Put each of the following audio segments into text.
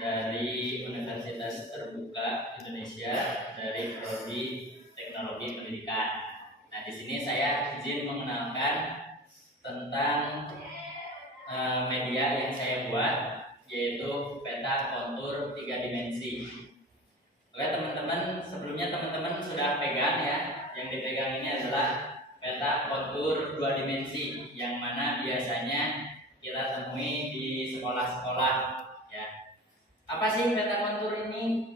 dari Universitas Terbuka Indonesia dari Prodi Teknologi Pendidikan. Nah, di sini saya izin mengenalkan tentang media yang saya buat, yaitu peta kontur 3 dimensi. Oke teman-teman, sebelumnya teman-teman sudah pegang ya. Yang dipegang ini adalah peta kontur 2 dimensi, yang mana biasanya kita temui di sekolah-sekolah ya. Apa sih peta kontur ini?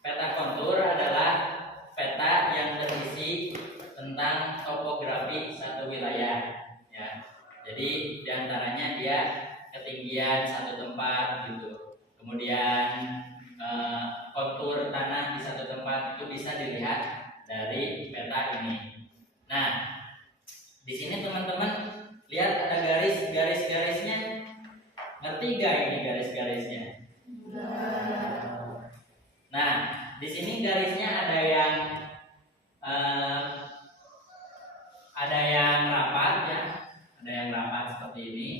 Peta kontur adalah peta yang berisi tentang topografi satu wilayah ya. Jadi diantaranya dia ketinggian satu tempat gitu. Kemudian kontur tanah di satu tempat itu bisa dilihat dari peta ini. Nah, di sini teman-teman lihat ada garis-garisnya. Ngerti gak ini garis-garisnya? Nah, di sini garisnya ada yang rapat ya, ada yang rapat seperti ini,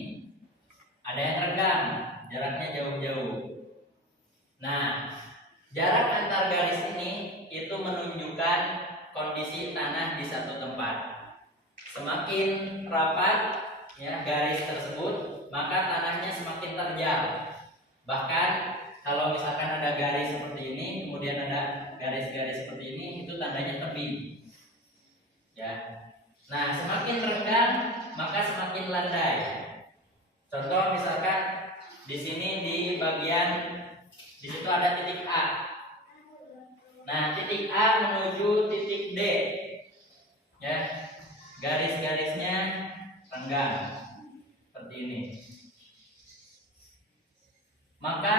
ada yang renggang, jaraknya jauh-jauh. Nah, jarak antar garis ini itu menunjukkan kondisi tanah di satu tempat. Semakin rapat ya garis tersebut, maka tanahnya semakin terjal. Bahkan kalau misalkan ada garis seperti ini, kemudian ada garis-garis seperti ini, itu tandanya tebing. Ya. Nah, semakin renggang maka semakin landai. Contoh misalkan di sini di bagian di situ ada titik A. Nah, titik A menuju titik D. Ya. Garis-garisnya renggang seperti ini. Maka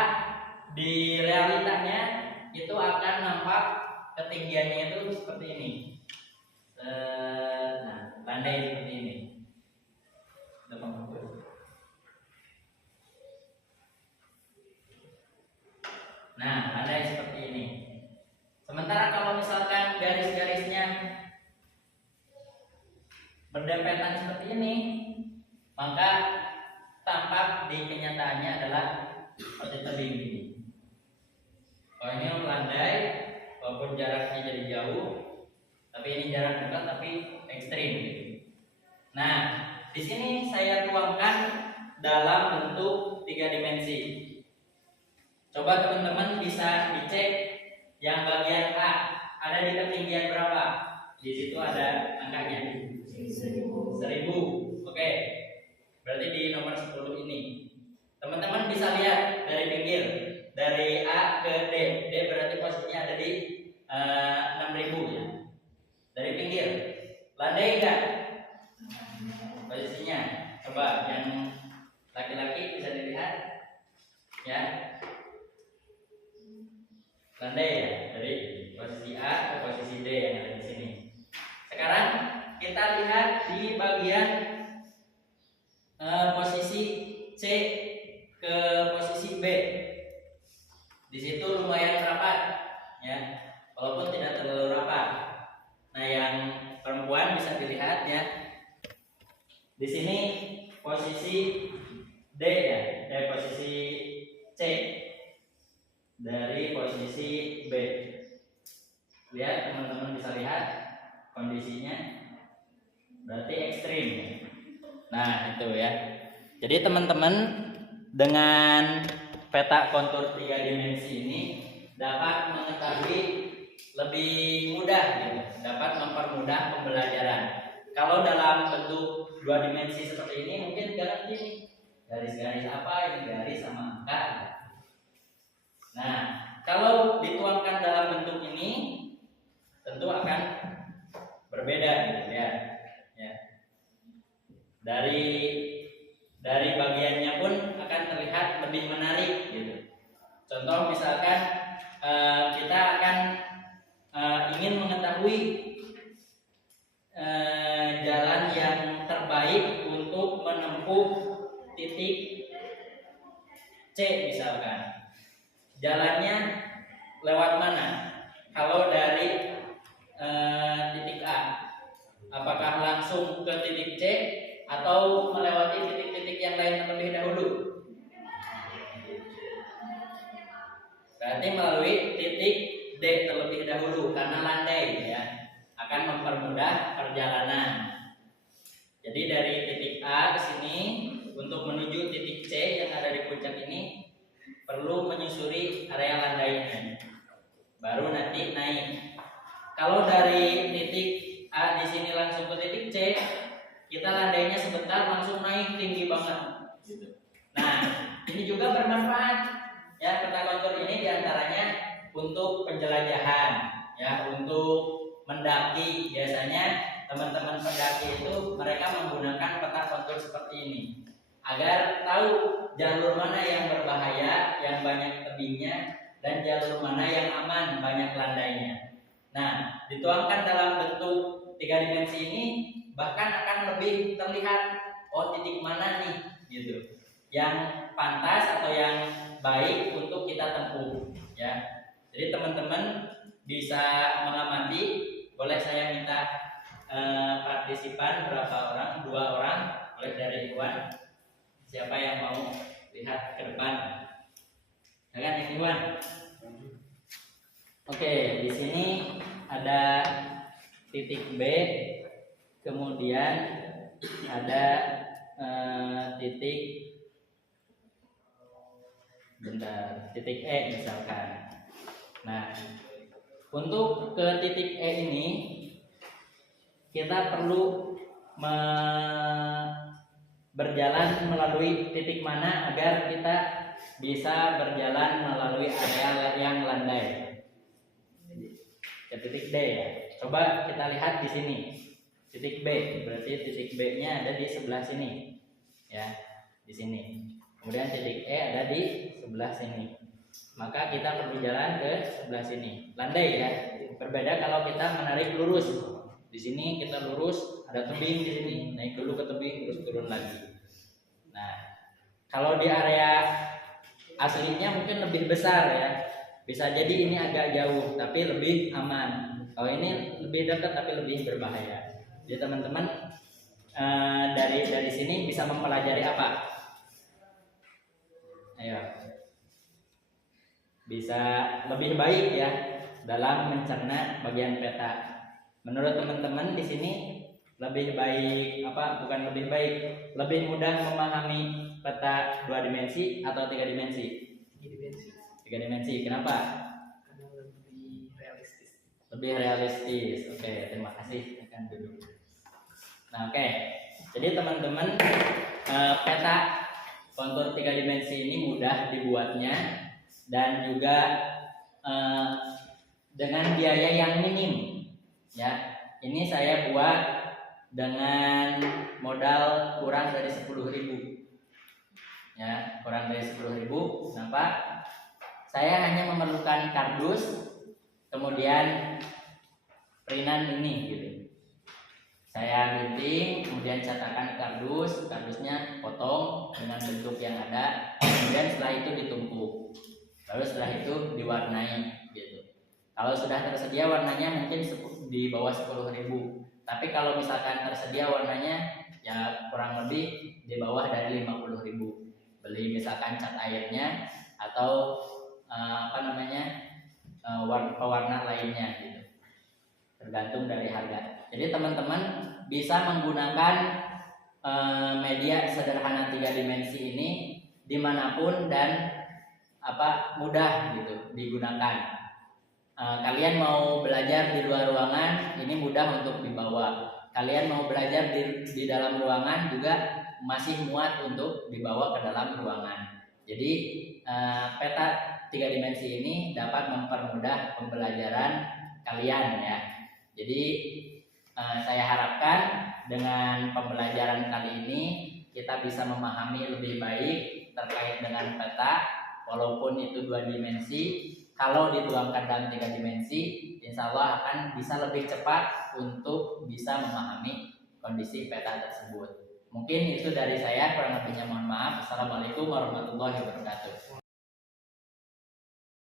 di realitanya itu akan nampak ketinggiannya itu seperti ini. Nah, landai seperti ini. Nah, landai seperti ini. Sementara kalau misalkan garis-garisnya berdempetan seperti ini, maka tampak di kenyataannya adalah seperti tebing ini. Kalau ini landai, walaupun jaraknya jadi jauh, tapi ini jarak dekat tapi ekstrim. Nah, di sini saya tuangkan dalam bentuk 3 dimensi. Coba teman-teman bisa dicek yang bagian A ada di ketinggian berapa? Di situ ada angkanya 1000. Oke. Berarti di nomor 10 ini. Teman-teman bisa lihat dari pinggir, dari A ke D. D berarti posisinya ada di 6000 ya. Dari pinggir. Landai enggak? Posisinya. Coba yang laki-laki bisa dilihat. Ya. Landai ya, dari posisi A ke posisi D yang ada di sini. Sekarang kita lihat di bagian posisi C ke posisi B. Di situ lumayan rapat, ya, walaupun tidak terlalu rapat. Nah, yang perempuan bisa dilihat ya. Di sini posisi D ya, posisi C dari posisi B. Lihat teman-teman bisa lihat kondisinya, berarti ekstrim. Nah, itu ya. Jadi teman-teman dengan peta kontur 3 dimensi ini dapat mengetahui lebih mudah gitu, dapat mempermudah pembelajaran. Kalau dalam bentuk 2 dimensi seperti ini mungkin nggak ngerti nih, garis-garis apa ini, garis sama angka. Nah, kalau dituangkan dalam bentuk ini tentu akan berbeda gitu ya. Ya. Dari bagiannya pun akan terlihat lebih menarik gitu. Contoh misalkan kita akan ingin mengetahui jalan yang terbaik untuk menempuh titik C misalkan. Jalannya lewat mana? Kalau dari titik A, apakah langsung ke titik C atau melewati titik-titik yang lain terlebih dahulu? Berarti melalui titik D terlebih dahulu karena landai ya, akan mempermudah perjalanan. Jadi dari titik A ke sini untuk menuju titik C yang ada di puncak ini perlu menyusuri area landainya, baru nanti naik. Kalau dari titik A di sini langsung ke titik C, kita landainya sebentar langsung naik tinggi banget. Nah, ini juga bermanfaat ya, peta kontur ini diantaranya untuk penjelajahan ya, untuk mendaki. Biasanya teman-teman pendaki itu mereka menggunakan peta kontur seperti ini agar tahu jalur mana yang berbahaya, yang banyak tebingnya, dan jalur mana yang aman, banyak landainya. Nah, dituangkan dalam bentuk 3 dimensi ini bahkan akan lebih terlihat oh titik mana nih gitu, yang pantas atau yang baik untuk kita tempuh ya. Jadi teman-teman bisa mengamati. Boleh saya minta partisipan berapa orang? 2 orang, boleh dari Iwan. Siapa yang mau lihat ke depan? Silakan yang Iwan. Oke, di sini ada titik B, kemudian ada titik titik E misalkan. Nah, untuk ke titik E ini kita perlu berjalan melalui titik mana agar kita bisa berjalan melalui area yang landai. Ke titik D ya. Coba kita lihat di sini. Titik B, berarti titik B-nya ada di sebelah sini. Ya, di sini. Kemudian titik E ada di sebelah sini. Maka kita perlu jalan ke sebelah sini. Landai ya. Berbeda kalau kita menarik lurus. Di sini kita lurus, ada tebing di sini. Naik dulu ke tebing terus turun lagi. Nah, kalau di area aslinya mungkin lebih besar ya. Bisa jadi ini agak jauh tapi lebih aman. Kalau ini lebih dekat tapi lebih berbahaya. Jadi teman-teman dari sini bisa mempelajari apa? Ayo. Bisa lebih baik ya dalam mencerna bagian peta. Menurut teman-teman di sini lebih baik apa? Bukan lebih baik, lebih mudah memahami peta 2 dimensi atau 3 dimensi? 3 dimensi. Kenapa? Karena lebih realistis. Lebih realistis. Oke, terima kasih. Akan duduk. Nah, oke. Jadi teman-teman, peta kontur 3 dimensi ini mudah dibuatnya dan juga dengan biaya yang minim. Ya, ini saya buat dengan modal kurang dari 10.000. Ya, kurang dari 10.000. Kenapa? Saya hanya memerlukan kardus, kemudian perinan ini gitu. Saya gunting, kemudian cetakan kardus, kardusnya potong dengan bentuk yang ada, kemudian setelah itu ditumpuk. Lalu setelah itu diwarnai gitu. Kalau sudah tersedia warnanya mungkin di bawah 10.000. Tapi kalau misalkan tersedia warnanya ya kurang lebih di bawah dari 50.000. Beli misalkan cat airnya atau pewarna lainnya gitu. Tergantung dari harga. Jadi teman-teman bisa menggunakan media sederhana 3 dimensi ini dimanapun dan mudah gitu digunakan. Kalian mau belajar di luar ruangan, ini mudah untuk dibawa. Kalian mau belajar di dalam ruangan juga masih muat untuk dibawa ke dalam ruangan. Jadi peta 3 dimensi ini dapat mempermudah pembelajaran kalian ya. Jadi saya harapkan dengan pembelajaran kali ini kita bisa memahami lebih baik terkait dengan peta, walaupun itu 2 dimensi. Kalau dituangkan dalam 3 dimensi, insya Allah akan bisa lebih cepat untuk bisa memahami kondisi peta tersebut. Mungkin itu dari saya, kurang lebihnya mohon maaf. Assalamualaikum warahmatullahi wabarakatuh.